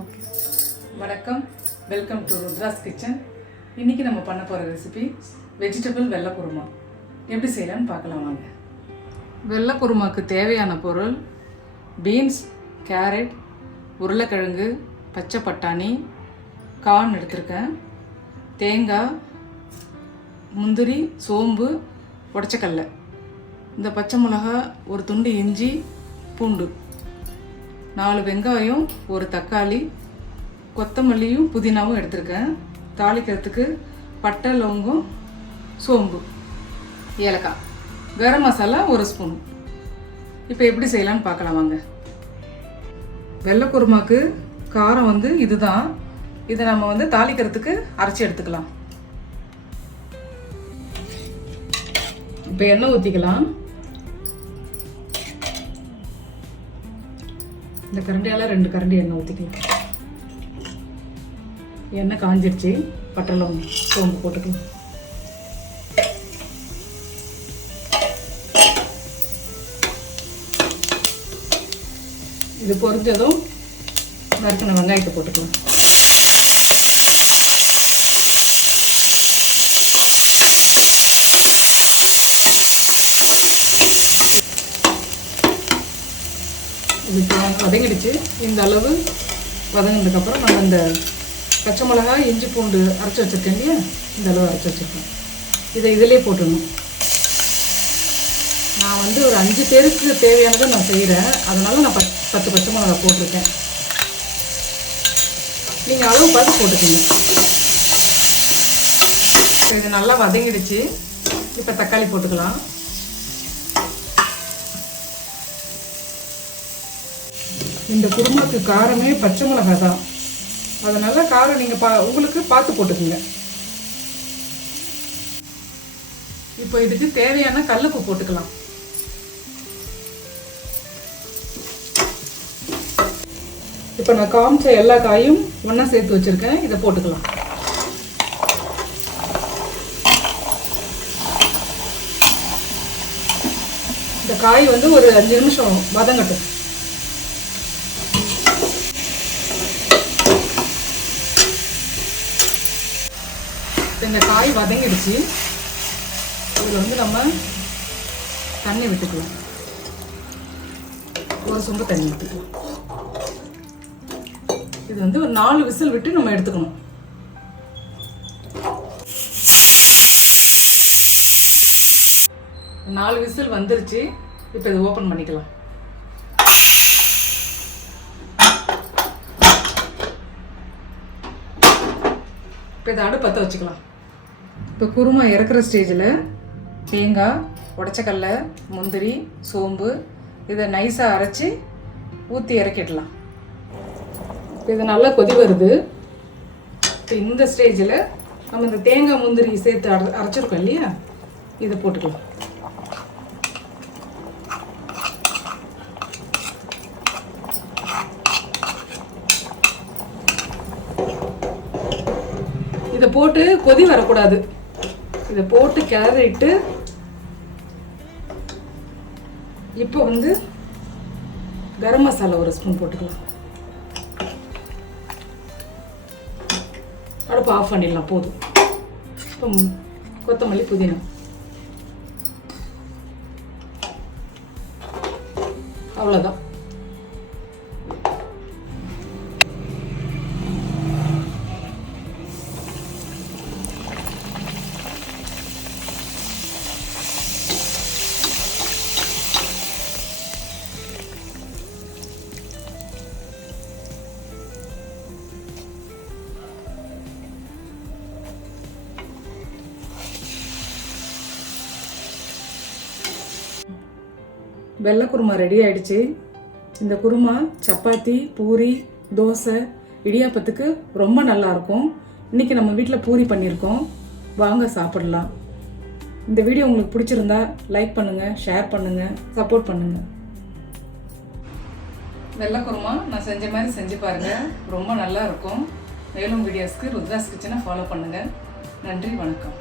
Okay, வணக்கம். Welcome to Rudra's kitchen. இன்றைக்கி நம்ம பண்ண போகிற ரெசிபி வெஜிடபிள் வெள்ளை குருமா. எப்படி செய்யலான்னு பார்க்கலாம் வாங்க. வெள்ளை குருமாவுக்கு தேவையான பொருள் பீன்ஸ், கேரட், உருளைக்கிழங்கு, பச்சை பட்டாணி, கார்ன் எடுத்திருக்கேன், தேங்காய், முந்திரி, சோம்பு, உடச்சக்கடலை, இந்த பச்சை மிளகா, ஒரு துண்டு இஞ்சி, பூண்டு, 4 வெங்காயம், ஒரு தக்காளி, கொத்தமல்லியும் புதினாவும் எடுத்திருக்கேன். தாளிக்கிறதுக்கு பட்டை, லவங்கம், சோம்பு, ஏலக்காய், கரம் மசாலா 1 ஸ்பூன். இப்போ எப்படி செய்யலான்னு பார்க்கலாம் வாங்க. வெள்ளை குருமாக்கு காரம் இதுதான். இதை நம்ம தாளிக்கிறதுக்கு அரைச்சி எடுத்துக்கலாம். இப்போ எண்ணெய் ஊற்றிக்கலாம். இந்த கரண்டியால் 2 கரண்டி எண்ணெய் ஊற்றிக்கலாம். எண்ணெய் காஞ்சிருச்சு. பட்டை, லவங்கம், சோம்பு போட்டுக்கலாம். இது பொரிஞ்சதும் நறுக்கின வெங்காயத்தை போட்டுக்கலாம். இது வதங்கிடுச்சு. இந்த அளவு வதங்கினதுக்கப்புறம் நம்ம இந்த பச்சை மிளகா, இஞ்சி, பூண்டு அரைச்சி வச்சுருக்கேன் இல்லையா, இந்த அளவு அரைச்சி வச்சுருக்கேன். இதை இதிலே போட்டுடணும். நான் ஒரு 5 பேருக்கு தேவையானதை நான் செய்கிறேன். அதனால் நான் 10 பச்சை மிளகா போட்டிருக்கேன். நீங்கள் அளவு பார்த்து போட்டுக்கோங்க. இது நல்லா வதங்கிடுச்சு. இப்போ தக்காளி போட்டுக்கலாம். இந்த குருமாக்கு காரமே பச்சை மிளகா தான். அதனால காரம் நீங்கள் உங்களுக்கு பார்த்து போட்டுக்குங்க. இப்போ இதுக்கு தேவையான கல்லுப்பு போட்டுக்கலாம். இப்போ நான் காமிச்ச எல்லா காயும் ஒன்றா சேர்த்து வச்சுருக்கேன். இதை போட்டுக்கலாம். இந்த காய் ஒரு 5 நிமிஷம் வதங்கட்டும். இந்த காய் வதங்கிடுச்சு. இதில் நம்ம தண்ணி விட்டுக்கலாம். ஒரு சொம்பு தண்ணி விட்டுக்கலாம். இது ஒரு 4 விசில் விட்டு நம்ம எடுத்துக்கணும். நாலு விசில் வந்துருச்சு. இப்போ இதை ஓப்பன் பண்ணிக்கலாம். இப்போ இதை அடுப்பு பற்ற வச்சுக்கலாம். இப்போ குருமா இறக்குற ஸ்டேஜில் தேங்காய், உடச்சக்கடலை, முந்திரி, சோம்பு இதை நைஸாக அரைச்சி ஊற்றி இறக்கிடலாம். இப்போ இது நல்லா கொதி வருது. இப்போ இந்த ஸ்டேஜில் நம்ம இந்த தேங்காய், முந்திரி சேர்த்து அரைச்சிருக்கோம் இல்லையா, இதை போட்டுக்கலாம். இதை போட்டு கொதி வரக்கூடாது. இதை போட்டு கிளறிட்டு இப்போ கரம் மசாலா 1 ஸ்பூன் போட்டுக்கலாம். அடுப்பு ஆஃப் பண்ணிடலாம். போதும். இப்போ கொத்தமல்லி, புதினா, அவ்வளோதான். வெள்ளை குருமா ரெடி ஆயிடுச்சு. இந்த குருமா சப்பாத்தி, பூரி, தோசை, இடியாப்பத்துக்கு ரொம்ப நல்லாயிருக்கும். இன்றைக்கி நம்ம வீட்டில் பூரி பண்ணியிருக்கோம். வாங்க சாப்பிடலாம். இந்த வீடியோ உங்களுக்கு பிடிச்சிருந்தா லைக் பண்ணுங்கள், ஷேர் பண்ணுங்கள், சப்போர்ட் பண்ணுங்கள். வெள்ளை குருமா நான் செஞ்ச மாதிரி செஞ்சு பாருங்கள். ரொம்ப நல்லா இருக்கும். மேலும் வீடியோஸ்க்கு ருத்ராஸ் கிச்சனை ஃபாலோ பண்ணுங்கள். நன்றி, வணக்கம்.